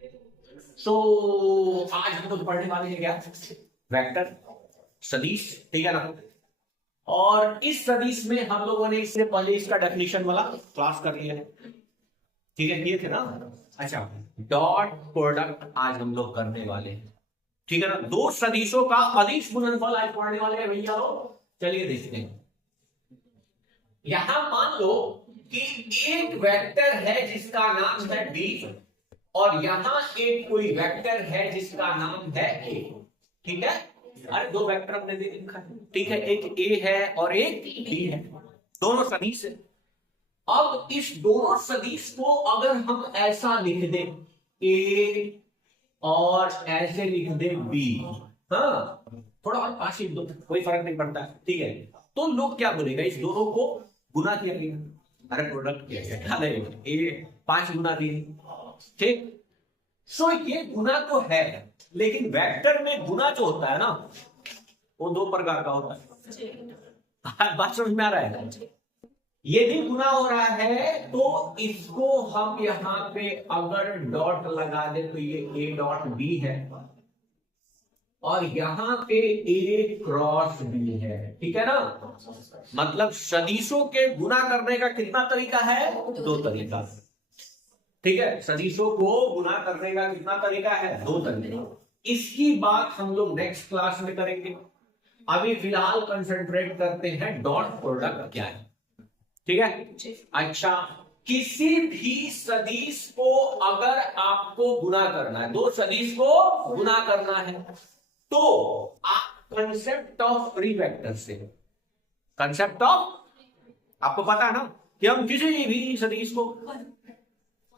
सो आज हम लोग पढ़ने वाले हैं क्या, वेक्टर सदिश, ठीक है ना। और इस सदिश में हम लोगों ने इससे पहले इसका डेफिनेशन वाला क्लास कर लिया है, ठीक है, किए थे ना। अच्छा, डॉट प्रोडक्ट आज हम लोग करने वाले हैं, ठीक है ना। दो सदिशों का अदिश गुणनफल आज पढ़ने वाले हैं भैया लोग। चलिए देखते हैं। यहां मान लो कि एक वेक्टर है जिसका नाम है बी, और यहां एक कोई वेक्टर है जिसका नाम है ए, ठीक है। अरे दो वेक्टर हमने दे लिखा है, ठीक है, एक ए है और एक बी है, दोनों सदिश है। अब इस दोनों सदिश को अगर हम ऐसा लिख दें ए और ऐसे लिख दें बी, हाँ थोड़ा और पास लिख दो, कोई फर्क नहीं पड़ता, ठीक है। तो लोग क्या बोलेगा, इस दोनों को गुना किया गया, अरे प्रोडक्ट किया गया, नहीं ए 5 गुना दिए, ठीक। सो ये गुना तो है, लेकिन वेक्टर में गुना जो होता है ना वो दो प्रकार का होता है, बात समझ में आ रहा है। यदि गुना हो रहा है तो इसको हम यहां पे अगर डॉट लगा दे तो ये ए डॉट बी है, और यहां पे ए क्रॉस बी है, ठीक है ना। मतलब सदिशों के गुना करने का कितना तरीका है, दो तरीका, ठीक है। सदिशों को गुना करने का कितना तरीका है, दो तरीका। इसकी बात हम लोग नेक्स्ट क्लास में करेंगे। अभी फिलहाल कंसंट्रेट करते हैं डॉट प्रोडक्ट क्या है, ठीक है। अच्छा, किसी भी सदिश को अगर आपको गुना करना है, दो सदिश को गुना करना है, तो आप कंसेप्ट ऑफ फ्री वेक्टर से, कंसेप्ट ऑफ, आपको पता है ना कि हम किसी भी सदिश को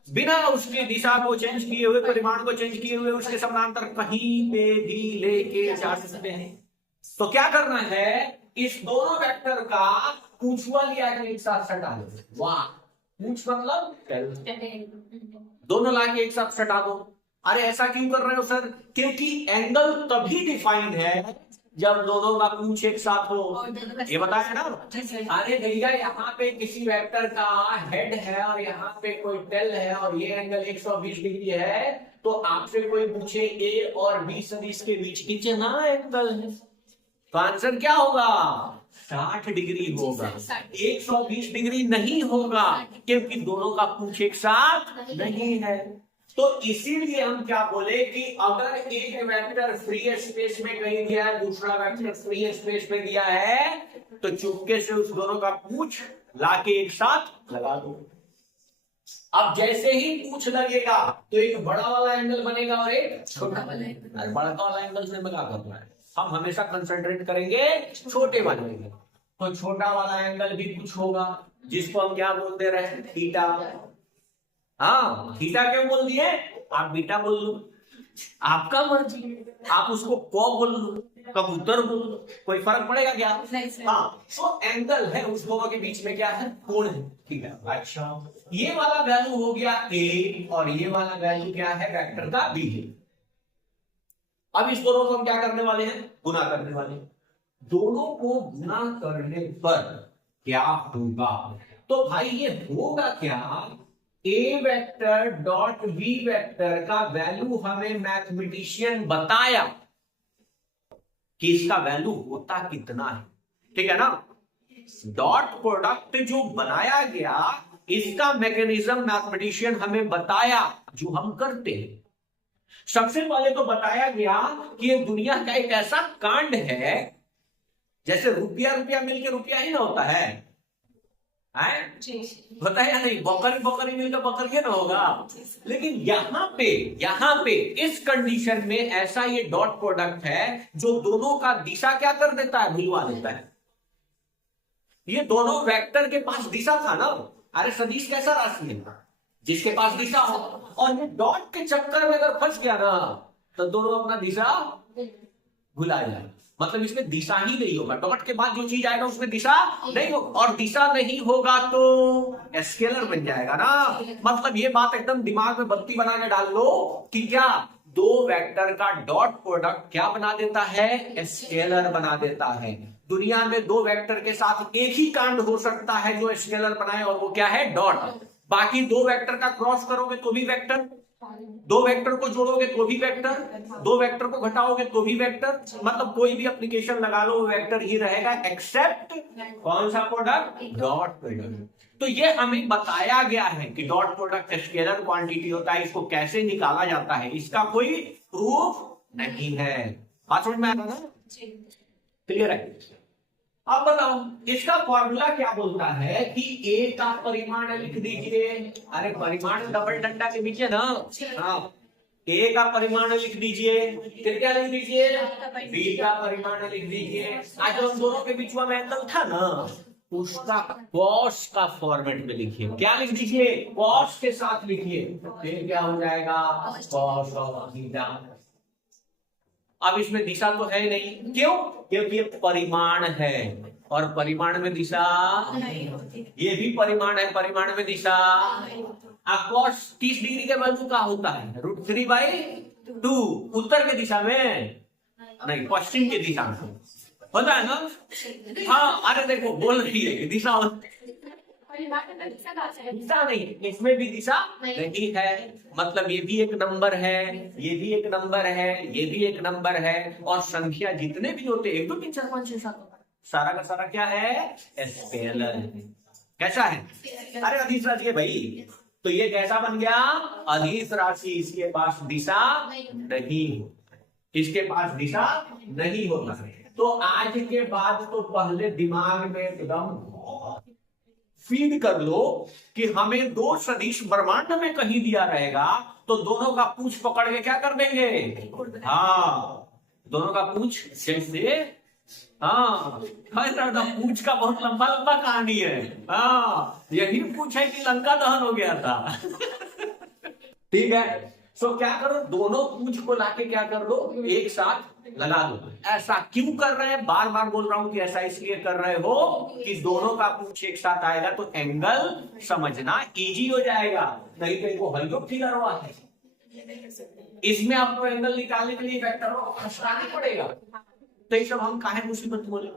बिना उसकी दिशा को चेंज किए हुए, परिमाण को चेंज किए हुए, उसके समानांतर कहीं पे भी लेके जा सकते हैं। तो क्या करना है, इस दोनों वेक्टर का पूछवा लिया के एक साथ सटा दो। वाह, पूछ मतलब दोनों ला के एक साथ सटा दो। अरे ऐसा क्यों कर रहे हो सर, क्योंकि एंगल तभी डिफाइन है जब दोनों का पूछ एक साथ हो, ये बताया ना। अरे भैया यहाँ पे किसी वेक्टर का हेड है और यहाँ पे कोई टेल है और ये एंगल 120 डिग्री है, तो आपसे कोई पूछे ए और बी सदिश के बीच कितना एंगल है, तो आंसर क्या होगा, 60 डिग्री होगा, 120 डिग्री नहीं होगा, क्योंकि दोनों का पूछ एक साथ नहीं है। तो इसीलिए हम क्या बोले कि अगर एक वेक्टर फ्री स्पेस में कहीं दिया है, दूसरा वेक्टर फ्री स्पेस में दिया है, तो चुपके से उस दोनों का पूछ लाके एक साथ लगा दो। अब जैसे ही पूछ लगेगा तो एक बड़ा वाला एंगल बनेगा और एक छोटा वाला एंगल। बड़ा वाला एंगल से क्या करना है, हम हमेशा कंसंट्रेट करेंगे छोटे वाले में। तो छोटा वाला एंगल भी कुछ होगा जिसको हम क्या बोलते रहे, थीटा। हाँ, थीटा क्यों बोल दिए, आप बीटा बोल लो, आपका मर्जी, आप उसको को बोल लो, कबूतर बोल लो, कोई फर्क पड़ेगा क्या। हाँ, तो एंगल है, उस दोनों के बीच में क्या है, कोण है, ठीक है। अच्छा, ये वाला वैल्यू हो गया ए और ये वाला वैल्यू क्या है, वेक्टर का बी है। अब इस दोनों को हम क्या करने वाले हैं, गुना करने वाले हैं। दोनों को गुना करने पर क्या होगा, तो भाई ये होगा क्या, ए वेक्टर डॉट बी वेक्टर का वैल्यू हमें मैथमेटिशियन बताया कि इसका वैल्यू होता कितना है, ठीक है ना। डॉट प्रोडक्ट जो बनाया गया, इसका मैकेनिज्म मैथमेटिशियन हमें बताया, जो हम करते हैं। सबसे पहले तो बताया गया कि ये दुनिया का एक ऐसा कांड है, जैसे रुपया रुपया मिलकर रुपया ही ना होता है, होता है या नहीं, बकरी मिलकर बकरी ना होगा। लेकिन यहाँ पे इस कंडीशन में ऐसा ये डॉट प्रोडक्ट है जो दोनों का दिशा क्या कर देता है, भुलवा देता है। ये दोनों वेक्टर के पास दिशा था ना, अरे सदिश कैसा राशि है, जिसके पास दिशा हो, और ये डॉट के चक्कर में अगर फंस गया ना तो दोनों अपना दिशा भुला जाए। मतलब इसमें दिशा ही नहीं होगा, डॉट के बाद जो चीज आएगा उसमें दिशा नहीं होगा, और दिशा नहीं होगा तो स्केलर बन जाएगा ना। मतलब ये बात एकदम दिमाग में बत्ती बना के डाल लो कि क्या दो वेक्टर का डॉट प्रोडक्ट क्या बना देता है, स्केलर बना देता है। दुनिया में दो वेक्टर के साथ एक ही कांड हो सकता है जो स्केलर बनाए, और वो क्या है, डॉट। बाकी दो वेक्टर का क्रॉस करोगे तो भी वेक्टर, दो वेक्टर को जोड़ोगे तो भी वेक्टर, दो वेक्टर को घटाओगे तो भी वेक्टर, मतलब कोई भी एप्लीकेशन लगा लो वेक्टर ही रहेगा एक्सेप्ट कौन सा प्रोडक्ट, डॉट प्रोडक्ट। तो ये हमें बताया गया है कि डॉट प्रोडक्ट स्केलर क्वांटिटी होता है, इसको कैसे निकाला जाता है इसका कोई प्रूफ नहीं है। बात समझ में आ रहा ना, क्लियर है। अब बताओ इसका फॉर्मूला क्या बोलता है कि ए का परिमाण लिख दीजिए। अरे परिमाण डबल डंडा के नीचे ना, हाँ ए का परिमाण लिख दीजिए, फिर क्या लिख दीजिए, बी का परिमाण लिख दीजिए। आज उन दोनों के बीच में एंगल था ना, उसका कॉस का फॉर्मेट में लिखिए। क्या लिख दीजिए, कॉस के साथ लिखिए, फिर क्या हो जाएगा, कॉस ऑफ थीटा। अब इसमें दिशा तो है नहीं, क्यों, क्योंकि ये परिमाण है और परिमाण में दिशा, ये भी परिमाण है, परिमाण में दिशा। कॉस 30 डिग्री के वैल्यू का होता है √3/2, उत्तर के दिशा में नहीं, पश्चिम की दिशा में होता है ना। हाँ अरे देखो बोल रही है कि दिशा दिशा नहीं, इसमें भी दिशा नहीं है, मतलब ये भी एक नंबर है, ये भी एक नंबर है, ये भी एक नंबर है, और संख्या जितने भी होते 1 2 3 4 5 6 7 सारा का सारा क्या है, स्केलर। कैसा है, अरे अधीश राशि है भाई, तो ये कैसा बन गया, अधीश राशि। इसके पास दिशा नहीं, इसके पास दिशा नहीं होता। तो आज के बाद तो पहले दिमाग में एकदम फीड कर लो कि हमें दो सदिश ब्रह्मांड में कहीं दिया रहेगा तो दोनों का पूंछ पकड़ के क्या कर देंगे, हाँ दोनों का पूंछ जैसे, हाँ पूंछ का बहुत लंबा लंबा कहानी है। हाँ यही पूछ है कि लंका दहन हो गया था। ठीक है, सो क्या करो, दोनों पूंछ को लाके क्या कर लो, एक साथ लगा दो। ऐसा क्यों कर रहे हैं, बार बार बोल रहा हूं कि ऐसा इसलिए कर रहे हो कि दोनों का पूंछ एक साथ आएगा तो एंगल समझना इजी हो जाएगा। नहीं तो इनको हलयुग फिगर हुआ है, इसमें आपको एंगल निकालने के लिए वेक्टर को हटाना पड़ेगा, तो ये सब हम काहे मुसीबत बोले।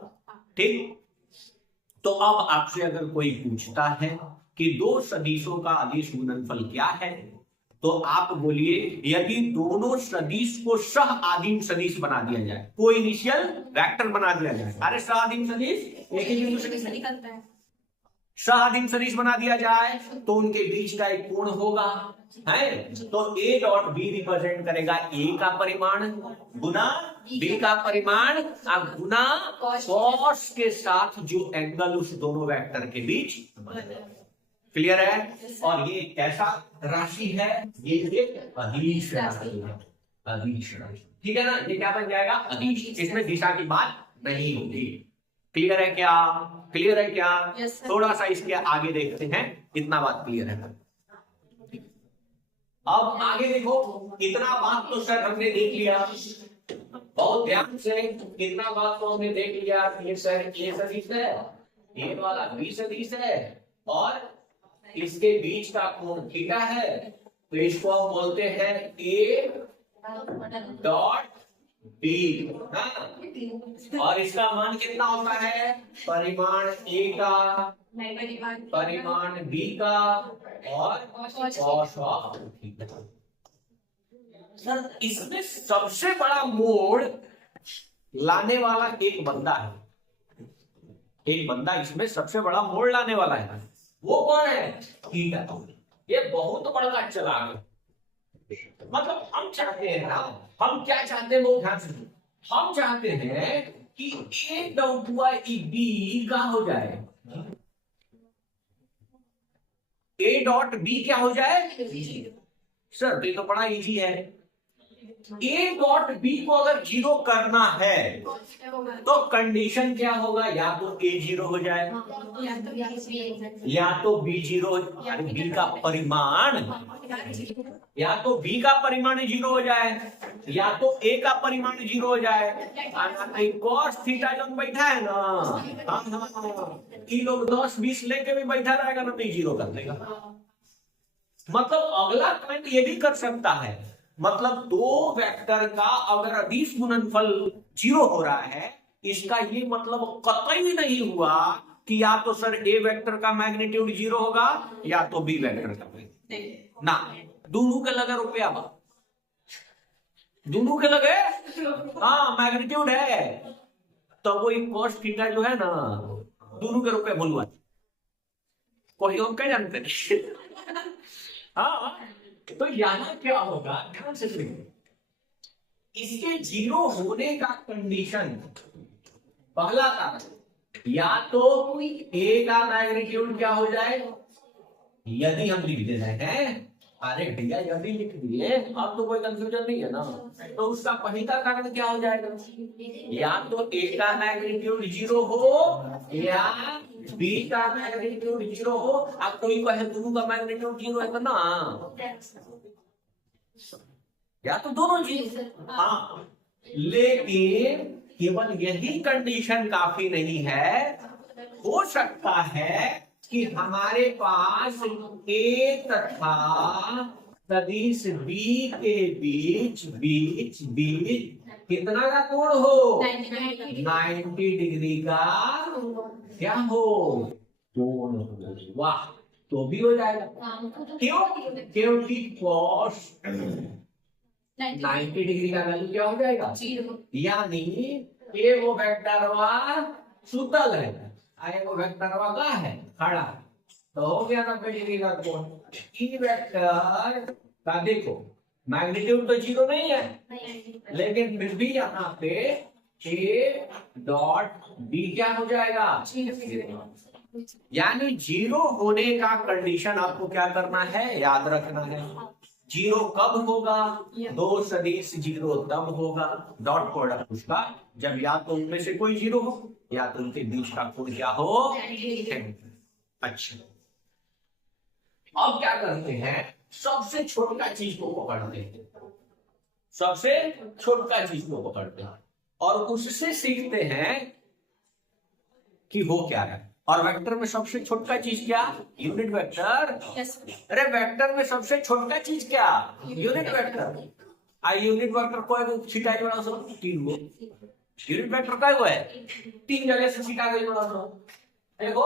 ठीक, तो अब आपसे अगर कोई पूछता है कि दो सदिशों का अदिश गुणनफल क्या है, तो आप बोलिए यदि दोनों सदिश को सह आदिम सदिश बना दिया जाए, को इनिशियल वेक्टर बना दिया जाए। अरे सह आदिम सदिश एक ही बिंदु से निकलता है, सह आदिम सदिश बना दिया जाए तो उनके बीच का एक कोण होगा, है तो A डॉट बी रिप्रेजेंट करेगा A का परिमाण गुना B का परिमाण गुना कॉस के साथ जो एंगल उस दोनों वेक्टर के बीच। क्लियर है, और ये कैसा राशि है, ये एक अदिश राशि है, अदिश राशि। ठीक है ना, ये क्या बन जाएगा, अदिश, इसमें दिशा की बात नहीं होती। क्लियर है क्या, क्लियर है क्या, थोड़ा सा इसके आगे देखते हैं, इतना बात क्लियर है। अब आगे देखो, इतना बात तो सर हमने देख लिया बहुत ध्यान से, इतना बात तो हमने देख लिया। ये सर ये सदिश है, ये वाला बी सदिश है, और इसके बीच का कोण थीटा है, तो इसको हम बोलते हैं ए डॉट बी, और इसका मान कितना होता है, परिमाण ए का, परिमाण बी का, और कॉस ऑफ थीटा। सर इसमें सबसे बड़ा मोड़ लाने वाला एक बंदा है, एक बंदा इसमें सबसे बड़ा मोड़ लाने वाला है, वो कौन है, थीटा। ये बहुत बड़ा चालाक है, मतलब हम चाहते हैं ना, हम क्या चाहते हैं वो ध्यान से, हम चाहते हैं कि ए डॉट बाई बी का हो जाए, ए डॉट बी क्या हो जाए, सर तो ये तो बड़ा इजी है। ए डॉट बी को अगर 0 करना है तो कंडीशन क्या होगा, या तो ए 0 हो जाए या तो बी 0, बी का परिमाण, या तो बी का परिमाण 0 हो जाए या तो ए का परिमाण 0 हो जाए। कॉस थीटा जो बैठा है ना, ये लोग 10-20 लेके भी बैठा रहेगा ना, तो 0 कर देगा। मतलब अगला पॉइंट ये भी कर सकता है, मतलब दो वेक्टर का अगर अदिश गुणनफल 0 हो रहा है, इसका ये मतलब कतई नहीं हुआ कि या तो सर ए वेक्टर का मैग्नीट्यूड 0 होगा या तो बी वेक्टर का ना, दोनों के लगे रुपया बा, दोनों के लगे हाँ मैग्नीट्यूड है, तो वो cos थीटा जो है ना दोनों के रुपये बोलवा कोई और क्या जानते नहीं। हाँ तो यहाँ क्या होगा ध्यान से सुनिए, इसके जीरो होने का कंडीशन पहला था या तो ए का मैग्नीट्यूड क्या हो जाए, यदि हम लिख दे रहे हैं, अरे भैया यदि लिख दिए अब तो कोई कंफ्यूजन नहीं है ना, तो उसका पहला कारण क्या हो जाएगा, या तो ए का मैग्नीट्यूड जीरो हो या बी का मैग्नीट्यूड जीरो हो। अब कोई कहे दोनों का मैग्नीट्यूड जीरो है तो ना, या तो दोनों चीज हाँ, लेकिन केवल यही कंडीशन काफी नहीं है, हो सकता है कि हमारे पास ए तथा सदिश बी के बीच बीच बीच कितना का कोण हो, 90 डिग्री का क्या हो कोण हो। वाह, तो भी हो जाएगा, क्यों, क्योंकि cos 90 डिग्री का वैल्यू क्या हो जाएगा, यानी ए वो वेक्टरवा सुतल है, वो वेक्टरवा का है खड़ा, तो हो गया 90 डिग्री का कोण। ई वेक्टर का देखो मैग्नीट्यूड तो जीरो नहीं है, लेकिन फिर भी यहाँ पे ए डॉट बी क्या हो जाएगा, यानी जीरो होने का कंडीशन आपको क्या करना है, याद रखना है। जीरो कब होगा, दो सदिश जीरो तब होगा, डॉट प्रोडक्ट उसका जब या तो उनमें से कोई जीरो हो या तो उनके बीच का कोण क्या हो। अच्छा, अब क्या करते हैं, सबसे छोटा चीज को पकड़ते हैं, सबसे छोटा चीज को पकड़ते हैं और उससे सीखते हैं कि हो क्या है। और वेक्टर में सबसे छोटा चीज क्या, यूनिट वेक्टर। अरे वेक्टर में सबसे छोटा चीज क्या, यूनिट वेक्टर। यूनिट वेक्टर कोई छिटाई बड़ा सो तीन गो, यूनिट वेक्टर का है तीन जगह से छिटा गई बड़ा सो। देखो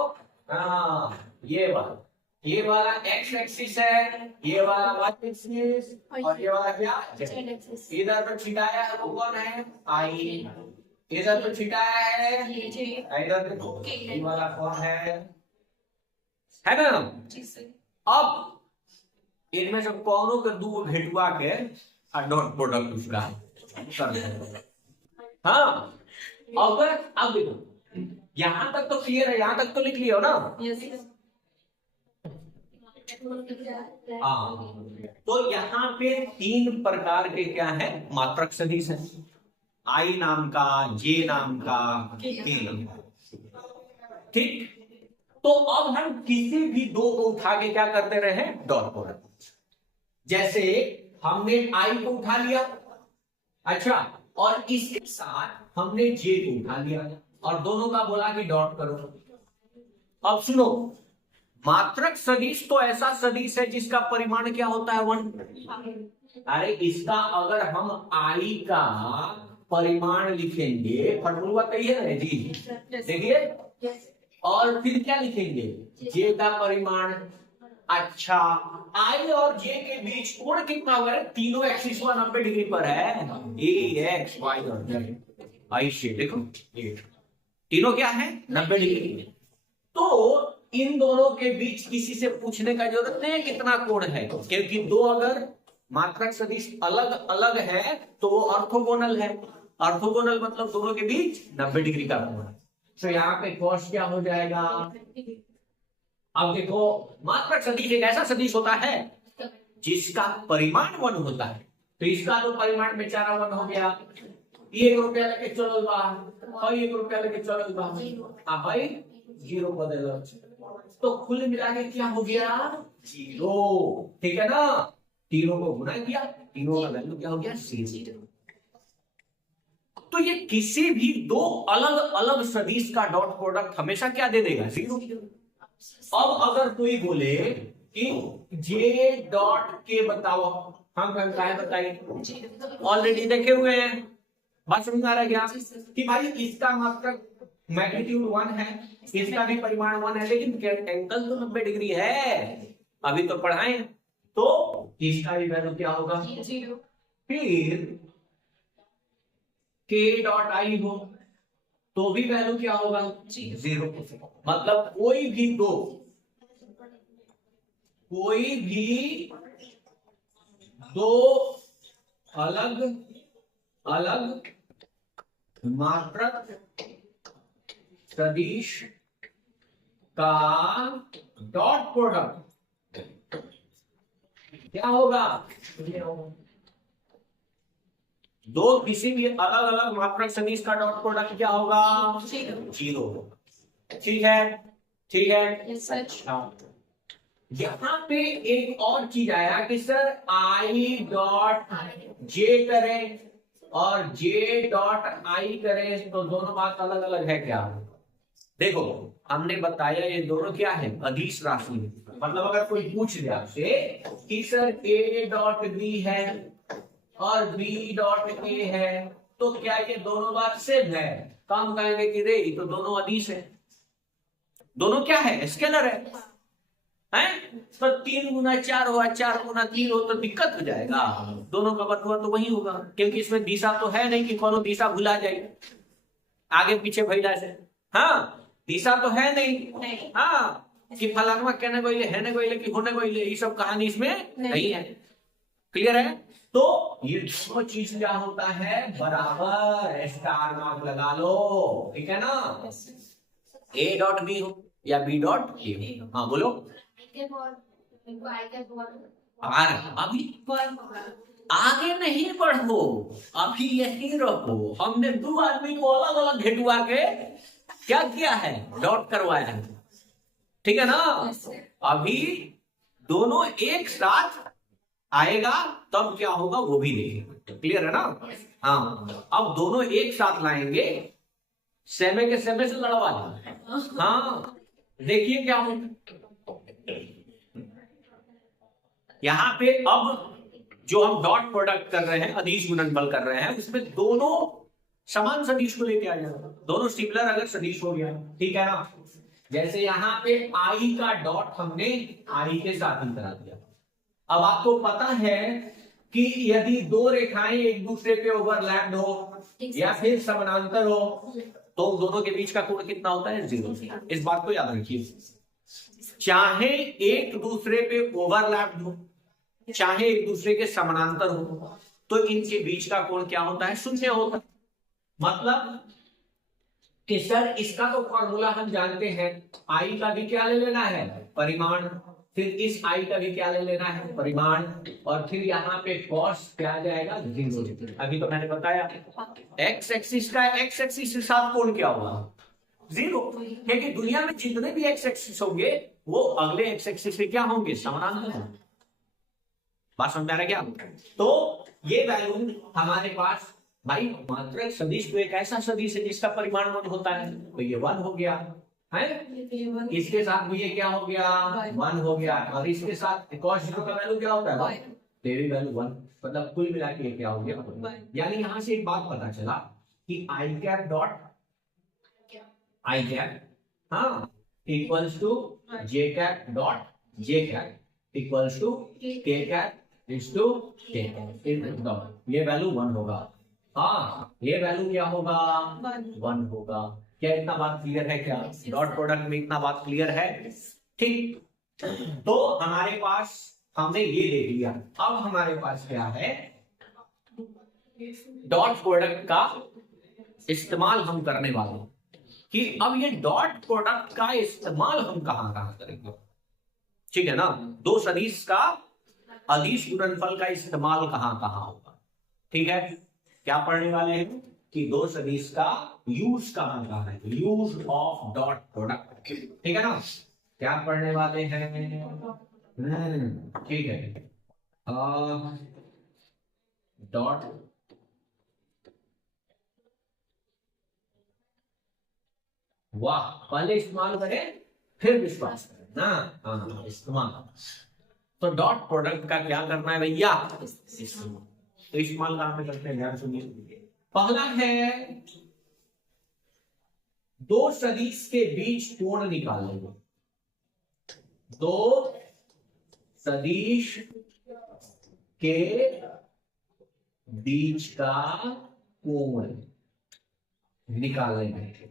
ये वाला एक्स एक्सिस है, ये वाला वाई एक्सिस, और ये वाला क्या, इधर पर छिटाया है वो कौन है, आई, इधर तो छिटाया है, इधर देखो ये वाला कौन है ना। अब इनमें से कौनों के दो भेटवा के डॉट प्रोडक्ट उसका कर, हाँ अब देखो यहां तक तो क्लियर है, यहां तक तो लिख लिया हो ना। तो यहाँ पे तीन प्रकार के क्या है, मात्रक सदिश है, आई नाम का, जे नाम का, के नाम का। ठीक, तो अब हम किसी भी दो को उठा के क्या करते रहे, डॉट प्रोडक्ट। जैसे हमने आई को उठा लिया, अच्छा, और इसके साथ हमने जे को उठा लिया और दोनों का बोला कि डॉट करो। अब सुनो, मात्रक सदिश तो ऐसा सदिश है जिसका परिमाण क्या होता है, 1। अरे इसका अगर हम आई का परिमाण लिखेंगे, फॉर्मूला तो ये है जी, देखिए, और फिर क्या लिखेंगे, जे का परिमाण। अच्छा, आई और जे के बीच कोण कितना होगा, तीनों एक्सिस 90 डिग्री पर है, ए एक्स वाई और जेड। आई से देखो तीनों क्या है, 90 डिग्री। तो इन दोनों के बीच किसी से पूछने का जरूरत नहीं है कितना कोण है, क्योंकि दो अगर मात्रक सदिश अलग अलग है तो वो ऑर्थोगोनल है। ऑर्थोगोनल मतलब दोनों के बीच 90 डिग्री का कोण है। तो यहाँ पे cos क्या हो जाएगा। अब देखो, मात्रक सदिश एक ऐसा सदिश होता है जिसका परिमाण 1 होता है, तो इसका तो परिमाण बेचारा 1 हो गया। 1 रुपया लेके चलो बाहर, 1 रुपया लेके चलो बाहर, भाई 0 बदलो, तो कुल मिला के क्या हो गया, 0। ठीक है ना, तीनों को गुना किया, तीनों का वैल्यू क्या हो गया, 0। तो ये किसी भी दो अलग अलग सदिश का डॉट प्रोडक्ट हमेशा क्या दे देगा, 0। अब अगर कोई बोले कि जे डॉट के बताओ, हम क्या बताइए, ऑलरेडी देखे हुए हैं, बात समझ आ रहा है क्या, कि भाई इसका मात्रक मैग्नीट्यूड 1 है, इसका भी परिमाण 1 है, लेकिन एंगल तो 90 डिग्री है, अभी तो पढ़ाए। तो इसका भी वैल्यू क्या होगा? 0। फिर k डॉट आई हो तो भी वैल्यू क्या होगा? 0। मतलब कोई भी दो अलग अलग मात्रक सदिश का डॉट प्रोडक्ट क्या होगा? दो किसी भी अलग अलग मात्रक सदिश का डॉट प्रोडक्ट क्या होगा? 0 होगा। ठीक है, ठीक है। Yes, sir. हाँ। यहाँ पे एक और चीज आया कि सर आई डॉट जे करें और जे डॉट आई करें तो दोनों बात अलग अलग है क्या? देखो हमने बताया ये दोनों क्या है? अदिश राशि। मतलब अगर कोई पूछ दे आपसे कि सर ए डॉट बी है और बी डॉट ए है तो क्या ये दोनों बात सेम है? तो हम कहेंगे कि रे तो दोनों अदिश है, दोनों क्या है? स्केलर है। तो 3 गुना 4 हुआ, 4 गुना 3 हो तो दिक्कत हो जाएगा। दोनों का बटुआ तो वही होगा क्योंकि इसमें दिशा तो है नहीं कि कोनो दिशा भुला जाए आगे पीछे भैला से। हाँ, दिशा तो है नहीं। हाँ, कि फलाना कहने को है ना कोई कि होने को ये सब कहानी इसमें नहीं है। क्लियर है? तो ये दोनों चीज क्या होता है? बराबर स्टार मार्क लगा लो। ठीक है ना? ए डॉट बी हो या बी डॉट ए हो। हाँ बोलो। अभी आगे नहीं बढ़ो, अभी यही रहो। हमने 2 आदमी को अलग अलग घेटुआ के क्या किया है? डॉट करवाया है। ठीक है ना? अभी दोनों एक साथ आएगा तब क्या होगा वो भी देखेंगे। क्लियर है ना? हाँ, अब दोनों एक साथ लाएंगे, सेमे के सेमे से लड़वा देंगे। हाँ, देखिए क्या होगा यहां पे। अब जो हम डॉट प्रोडक्ट कर रहे हैं, अदिश गुणनफल कर रहे हैं, उसमें दोनों समान सदिश को लेके आ जाएगा। दोनों सिमिलर अगर सदिश हो गया, ठीक है ना? जैसे यहाँ पे आई का डॉट हमने आई के साथ ही करा दिया। अब आपको पता है कि यदि 2 रेखाएं एक दूसरे पे ओवरलैप्ड हो या फिर समानांतर हो तो दोनों के बीच का कोण कितना होता है? 0। इस बात को याद रखिए। चाहे एक दूसरे पे ओवरलैप्ड हो चाहे एक दूसरे के समानांतर हो तो इनके बीच का कोण क्या होता है? 0 होता है। मतलब कि सर इसका तो फॉर्मूला हम जानते हैं, आई का भी क्या ले लेना है? परिमाण। फिर इस आई का भी क्या ले लेना है? परिमाण। और फिर यहाँ पे कॉस क्या आ जाएगा? 0। अभी तो मैंने बताया एक्स एक्सिस का एक्स एक्सिस के साथ कोण क्या होगा? 0। क्योंकि दुनिया में जितने भी एक्स एक्सिस होंगे वो अगले एक्स एक्सिस से क्या होंगे? समानांतर। बात समझ आ रहा है क्या? तो ये वैल्यू हमारे पास भाई मात्रक सदिश तो एक ऐसा सदिश है जिसका परिमाण 1 होता है, तो ये 1 हो गया है। इसके साथ भी ये क्या हो गया? 1 हो गया। और इसके साथ cos 0 का वैल्यू क्या होता है? तेरी वैल्यू 1। मतलब कुल मिला के क्या हो गया? यानी यहां से एक बात पता चला कि I cap dot I cap हाँ equals to J cap dot J cap equals to K cap is to K cap. ये वैल्यू 1 होगा। हाँ, ये वैल्यू क्या होगा? 1 होगा। क्या इतना बात क्लियर है? क्या डॉट प्रोडक्ट में इतना बात क्लियर है? ठीक। तो हमारे पास हमने ये देख लिया। अब हमारे पास क्या है? डॉट प्रोडक्ट का इस्तेमाल हम करने वाले हैं कि अब ये डॉट प्रोडक्ट का इस्तेमाल हम कहां कहां करेंगे। ठीक है ना? दो सदिश का अदिश गुणनफल का इस्तेमाल कहां कहां होगा। ठीक है, क्या पढ़ने वाले हैं कि दो सदिश का यूज कहां कहां है? Use of dot product. ठीक है ना? क्या पढ़ने वाले हैं? ठीक है, डॉट वाह, पहले इस्तेमाल करें फिर विश्वास करें ना। हाँ, इस्तेमाल। तो डॉट प्रोडक्ट का क्या करना है भैया? इस्तेमाल। तो इस्तेमाल कहां पे करते हैं? ध्यान सुनिए। पहला है दो सदिश के बीच कोण निकालेंगे। दो सदिश के बीच का कोण निकालेंगे।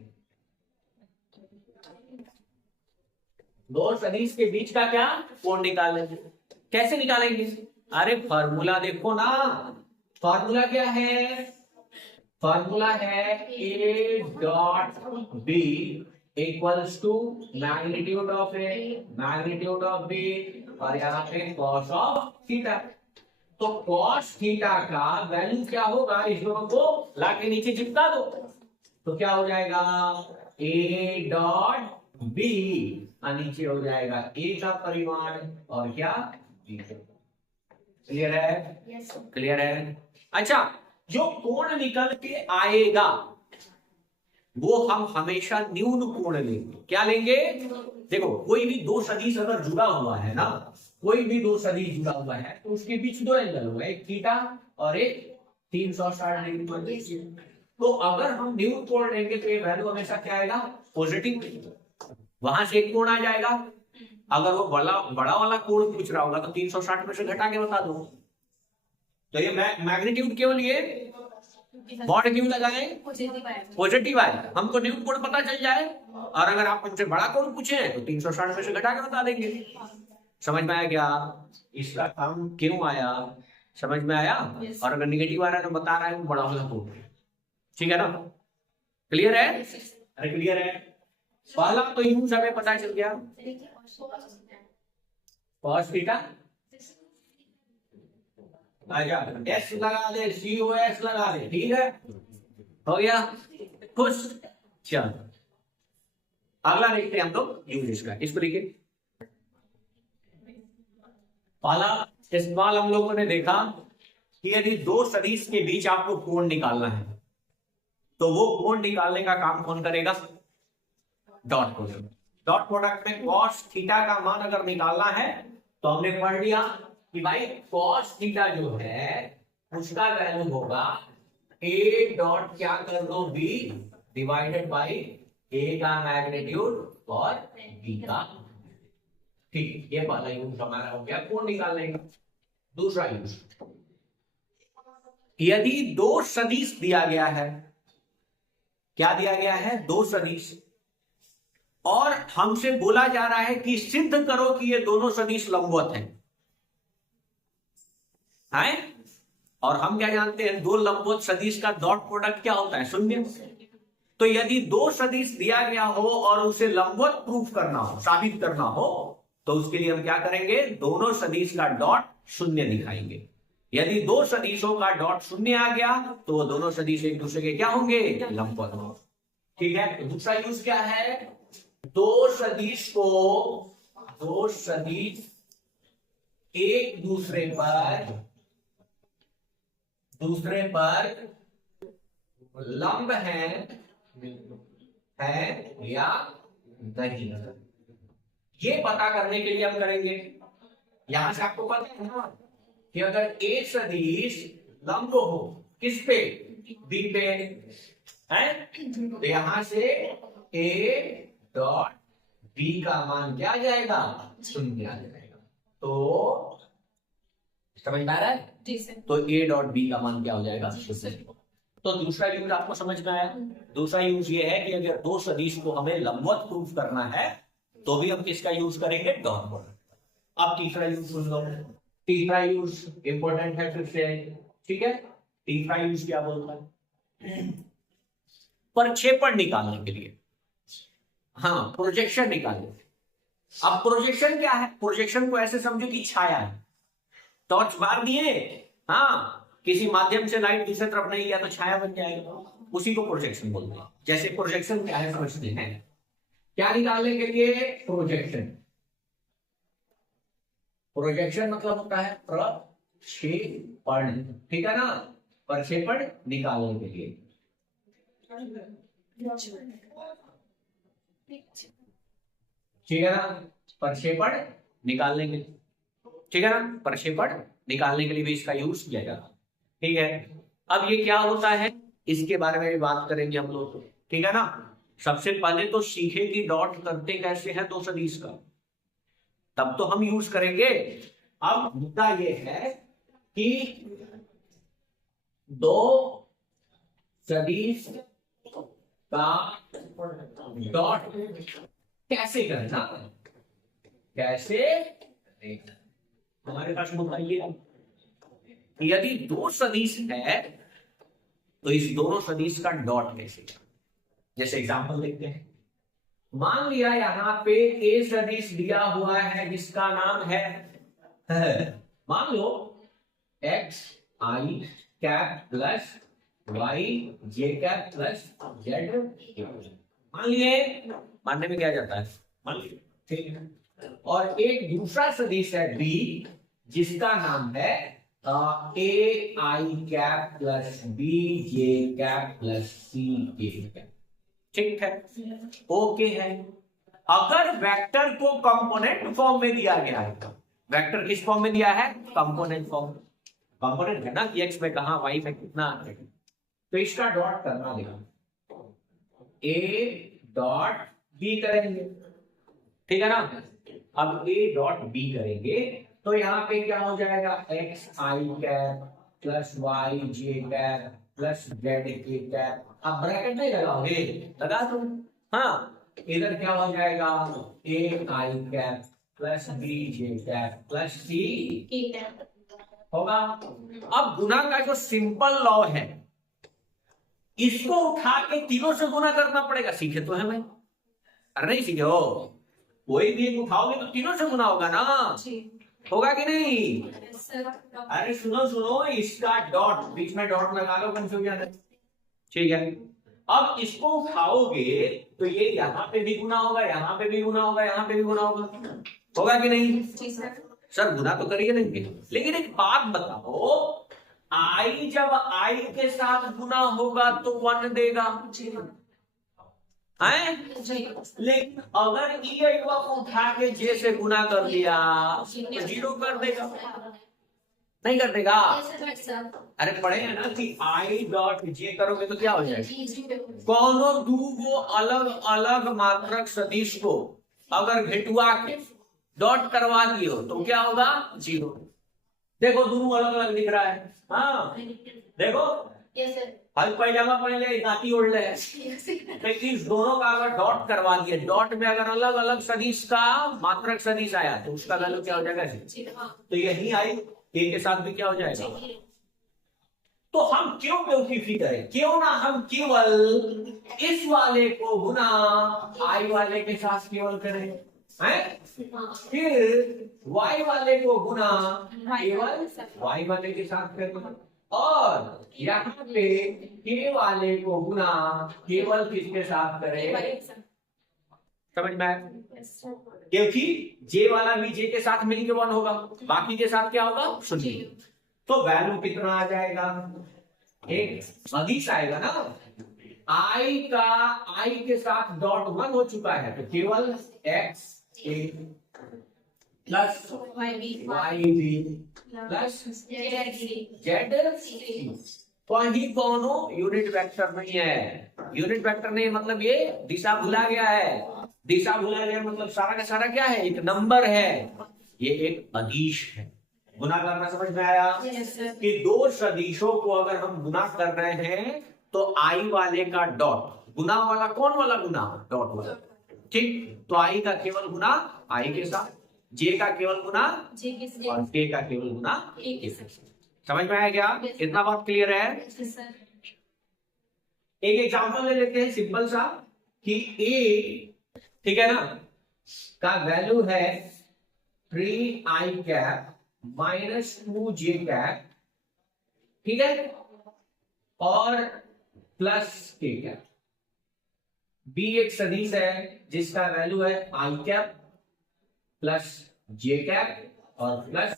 दो सदिश के बीच का क्या कोण निकालेंगे। कैसे निकालेंगे? अरे फॉर्मूला देखो ना, फॉर्मूला क्या है? फॉर्मूला है A dot B equals to magnitude of A magnitude of B और यहाँ पे कॉस ऑफ थीटा। तो कॉस थीटा का वैल्यू क्या होगा? इस दोनों को लाके नीचे चिपका दो तो क्या हो जाएगा? ए डॉट बी नीचे हो जाएगा ए का परिमाण और क्या बी। क्लियर है? क्लियर है। अच्छा, जो कोण निकल के आएगा वो हम हमेशा न्यून कोण लेंगे। क्या लेंगे? देखो, कोई भी दो सदिश अगर जुड़ा हुआ है ना, कोई भी दो सदिश जुड़ा हुआ है तो उसके बीच दो एंगल होगा, एक थीटा और एक 360 डिग्री। तो अगर हम न्यून कोण लेंगे तो ये वैल्यू हमेशा क्या आएगा? पॉजिटिव। वहां से एक कोण आ जाएगा। अगर वो बड़ा वाला कोण पूछ रहा होगा तो 360 में से घटा के बता दो। तो ये मैग्नीट्यूड क्यों लिए? मॉड क्यों लगाए? पॉजिटिव आए, हमको न्यून कोण पता चल जाए। और अगर आप हमसे बड़ा कोण पूछे तो 360 में से घटा के बता देंगे। समझ में आया क्या? इसका काम क्यों आया? समझ में आया? और अगर निगेटिव आ रहा है तो बता रहा है बड़ा वाला कोण। ठीक है ना? क्लियर है? अरे क्लियर है। पहला तो यूज हमें पता चल गया, कॉस थीटा। एस लगा दे, COS लगा दे। ठीक है, हो गया खुश। चल अगला देखते हैं हम लोग यूज इसका। इसको देखिए, पहला इस्तेमाल हम लोगों ने देखा कि यदि दो सदिश के बीच आपको कोण निकालना है तो वो कोण निकालने का काम कौन करेगा? Dot product. डॉट प्रोडक्ट में कॉस थीटा का मान अगर निकालना है तो हमने पढ़ लिया कि भाई कॉस थीटा जो है उसका वैल्यू होगा ए डॉट क्या कर दो बी डिवाइडेड बाई ए का मैग्नीट्यूड और बी का। ठीक, ये पहला यूज हमारा हो गया कोण निकालने का। दूसरा यूज, यदि दो सदिश दिया गया है, क्या दिया गया है? दो सदिश, और हमसे बोला जा रहा है कि सिद्ध करो कि ये दोनों सदिश लंबवत हैं। और हम क्या जानते हैं? दो लंबवत सदिश का डॉट प्रोडक्ट क्या होता है? शून्य। तो यदि दो सदिश दिया गया हो और उसे लंबवत प्रूफ करना हो, साबित करना हो, तो उसके लिए हम क्या करेंगे? दोनों सदिश का डॉट शून्य दिखाएंगे। यदि दो सदिशों का डॉट शून्य आ गया तो वो दोनों सदिश एक दूसरे के क्या होंगे? लंबवत होंगे। ठीक है, तो दूसरा यूज क्या है? दो सदिश एक दूसरे पर लंब है या नहीं, ये पता करने के लिए हम करेंगे। यहां से आपको पता है ना कि अगर एक सदिश लंब हो किस पे? बी पे है, तो यहां से ए डॉट बी का मान क्या आ जाएगा? शून्य आ जाएगा। तो समझ में आ रहा है? तो ए डॉट बी का मान क्या हो जाएगा? शून्य। तो दूसरा यूज आपको समझ में आया। दूसरा यूज ये है कि अगर दो सदिश को हमें लंबवत प्रूफ करना है तो भी हम किसका यूज करेंगे? Dot product. अब तीसरा यूज सुन लो। तीसरा यूज इंपॉर्टेंट है फिर से। ठीक है, तीसरा यूज क्या बोलता है? प्रक्षेपण निकालने के लिए। हाँ, प्रोजेक्शन निकालने। अब प्रोजेक्शन क्या है? प्रोजेक्शन को ऐसे समझो कि छाया है। टॉर्च मार दिए, हाँ, किसी माध्यम से लाइट दूसरी तरफ नहीं गया तो छाया बन जाएगा, उसी को प्रोजेक्शन बोलते हैं। जैसे प्रोजेक्शन क्या है समझते हैं। क्या निकालने के लिए? प्रोजेक्शन। प्रोजेक्शन मतलब होता है प्रक्षेपण। ठीक है ना? प्रक्षेपण निकालने के लिए। ठीक है ना? प्रक्षेपण निकालने के लिए। ठीक है ना? प्रक्षेपण निकालने के लिए भी इसका यूज किया जाता है। ठीक है, अब ये क्या होता है इसके बारे में भी बात करेंगे हम लोग। ठीक है ना? सबसे पहले तो सीखे कि डॉट करते कैसे हैं दो सदिश का, तब तो हम यूज करेंगे। अब मुद्दा ये है कि दो सदिश का डॉट कैसे करना, कैसे हमारे पास बताइए। यदि दो सदिश है तो इस दोनों सदिश का डॉट कैसे, जैसे एग्जांपल देखते हैं। मान लिया यहां पे ए सदिश दिया हुआ है जिसका नाम है मान लो x I cap plus Y J cap plus Z. मान लिए, मानने में क्या जाता है, मान लिए, ठीक है। और एक दूसरा सदिश है बी जिसका नाम है A I cap plus B J cap plus C K cap. ठीक है, ओके है। अगर वेक्टर को कंपोनेंट फॉर्म में दिया गया है, वेक्टर किस फॉर्म में दिया है, कंपोनेंट फॉर्म। कंपोनेंट है ना कि एक्स में कहा वाई में कितना, तो इसका डॉट करना देगा, ए डॉट बी करेंगे, ठीक है ना। अब ए डॉट बी करेंगे तो यहाँ पे क्या हो जाएगा, X I cap plus Y J cap plus Z K cap. अब ब्रैकेट नहीं लगाओगे, लगा दो। हाँ, इधर क्या हो जाएगा, A I cap plus B J cap plus C होगा। अब गुना का जो सिंपल लॉ है इसको उठा के तीनों से गुना करना पड़ेगा। सीखे तो है भाई, अरे नहीं सीखे हो, कोई भी उठाओगे तो तीनों से गुना होगा ना, होगा कि नहीं। अरे सुनो सुनो, इसका डॉट, बीच में डॉट लगा लो, कंफ्यूजन है, ठीक है। अब इसको उठाओगे तो ये यहाँ पे भी गुना होगा, यहाँ पे भी गुना होगा, यहाँ पे भी गुना होगा कि नहीं। सर गुना तो करिए लेंगे, लेकिन एक बात बताओ, आई जब आई के साथ गुना होगा तो 1 देगा है, लेकिन अगर ई आई को उठा के जे से गुना कर दिया तो 0 कर देगा, नहीं कर देगा। अरे पढ़े हैं ना कि आई डॉट जे करोगे तो क्या हो जाएगा, कोनो दो अलग अलग मात्रक सदिश को अगर घिटवा के डॉट करवा दियो तो क्या होगा, 0। देखो दोनों अलग अलग दिख रहा है, हाँ देखो हल पैजामा पहन ले, नाती ओढ़ ले, लेकिन इस दोनों का अगर डॉट करवा दिए, डॉट में अगर अलग अलग सदिश का मात्रक सदिश आया तो उसका वैल्यू क्या हो जाएगा, तो यही आई ए के साथ भी क्या हो जाएगा। तो हम क्यों बेवकूफी करें, क्यों ना हम केवल इस वाले को गुना आई वाले के साथ केवल करें, हैं? फिर y वाले को गुना केवल y वाले के साथ करें, और यहाँ पे k वाले को गुना केवल किसके साथ करें, समझ में आया। क्योंकि j वाला भी j के साथ मिलकर 1 होगा, बाकी के साथ क्या होगा, 0। तो वैल्यू कितना आ जाएगा, एक सदिश आएगा ना, i का i के साथ डॉट 1 हो चुका है तो केवल x a plus Y B plus Z. वही दोनों यूनिट वेक्टर नहीं है, यूनिट वेक्टर नहीं मतलब ये दिशा भुला गया है, दिशा भुला गया मतलब सारा का सारा क्या है, एक नंबर है, ये एक अदिश है। गुना करना समझ में आया, कि दो सदिशों को अगर हम गुना कर रहे हैं तो आई वाले का डॉट, गुना वाला कौन वाला गुना, डॉट वाला, ठीक। तो आई का केवल गुना आई के साथ, जे का केवल गुना और के का केवल गुना के साथ। समझ में आया क्या, इतना बात क्लियर है। एक एग्जांपल ले लेते हैं सिंपल सा, कि ए, ठीक है ना, का वैल्यू है 3i cap minus 2j cap, ठीक है, और प्लस के कैप। बी एक सदिश है जिसका वैल्यू है आई कैप प्लस जे कैप और प्लस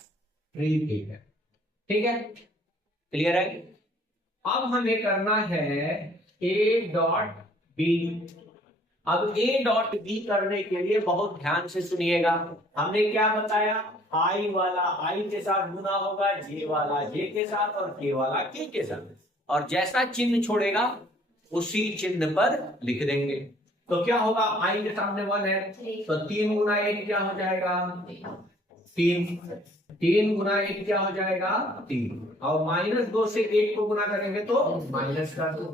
3k कैप, ठीक है, क्लियर है। अब हमें करना है ए डॉट बी। अब ए डॉट बी करने के लिए बहुत ध्यान से सुनिएगा, हमने क्या बताया, आई वाला आई के साथ गुना होगा, जे वाला जे के साथ और के वाला के साथ, और जैसा चिन्ह छोड़ेगा उसी चिन्ह पर लिख देंगे। तो क्या होगा, आई के सामने 1 है तो 3 गुना 1 क्या हो जाएगा, 3 3 गुना 1 क्या हो जाएगा 3, और -2 से 1 को गुना करेंगे तो माइनस का 2,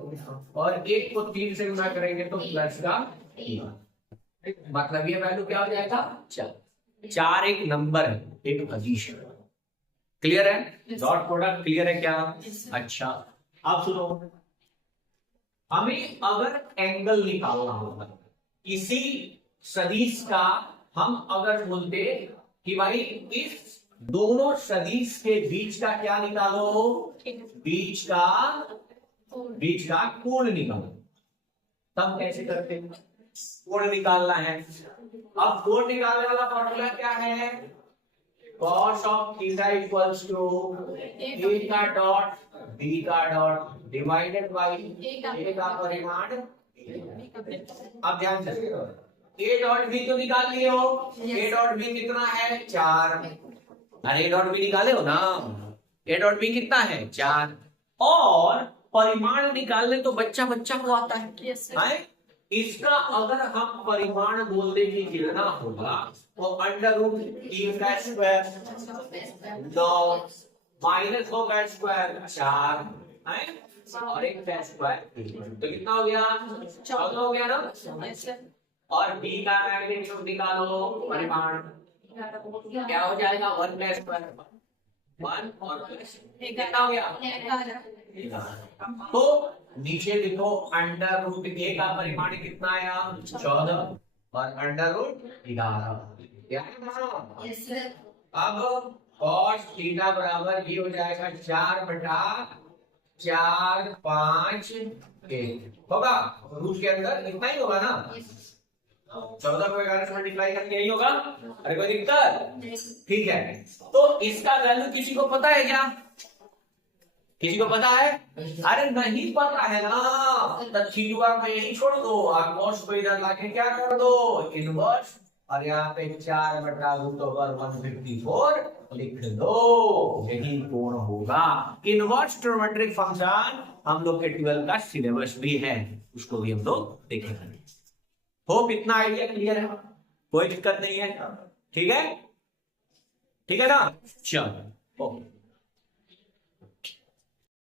और 1 को 3 से गुना करेंगे तो प्लस का 3। मतलब ये वैल्यू क्या हो जाएगा 4। 4 एक नंबर है, एक अदिश है। क्लियर है? डॉट प्रोडक्ट क्लियर है क्या? अच्छा, अब सुनो, हमें अगर एंगल निकालना होगा किसी सदिश का, हम अगर बोलते कि भाई इस दोनों सदिश के बीच का क्या निकालो, बीच का कोण निकालो। तब कैसे करते हैं? कोण निकालना है। अब कोण निकालने वाला फॉर्मूला क्या है? cos of theta equals to a का डॉट b का डॉट डिवाइडेड बाई a का परिमाण। अब ध्यान से a डॉट b तो निकाल लिए हो, a डॉट b कितना है 4। अरे a डॉट b निकाले हो ना, a डॉट b कितना है 4, और परिमाण निकालने तो बच्चा को आता है। इसका अगर हम परिमाण बोलने की कितना होगा तो अंडर रूट 3 का स्क्वायर 9 माइनस 2 का स्क्वायर 4 है, और 1 का स्क्वायर तो कितना हो गया 14 हो गया ना। और b का मैग्नीट्यूड निकालो, परिमाण क्या हो जाएगा 1 का स्क्वायर 1 और प्लस कितना हो गया। तो नीचे लिखो अंडर रूट ए का परिमाण कितना आया 14 और अंडर रूट 11। अब cos थीटा बराबर ये हो जाएगा 4/4 5 1 होगा, रूट के अंदर इतना ही होगा ना। 14 को 11 से मल्टीप्लाई करके यही होगा। अरे कोई दिक्कत? ठीक है, तो इसका वैल्यू किसी को पता है क्या? किसी को पता है? अरे नहीं पता है ना, तो थीटा को यही छोड़ दो और cos को इधर लाके क्या कर दो इनवर्स, और यहाँ पे 4/√154 लिख दो, यही कोण होगा। इनवर्स ट्रिग्नोमेट्रिक फंक्शन हम लोग के 12 का सिलेबस भी है, उसको भी हम लोग देखेंगे। होप इतना आइडिया क्लियर है, कोई दिक्कत नहीं है। ठीक है, ठीक है ना। चलो ओके।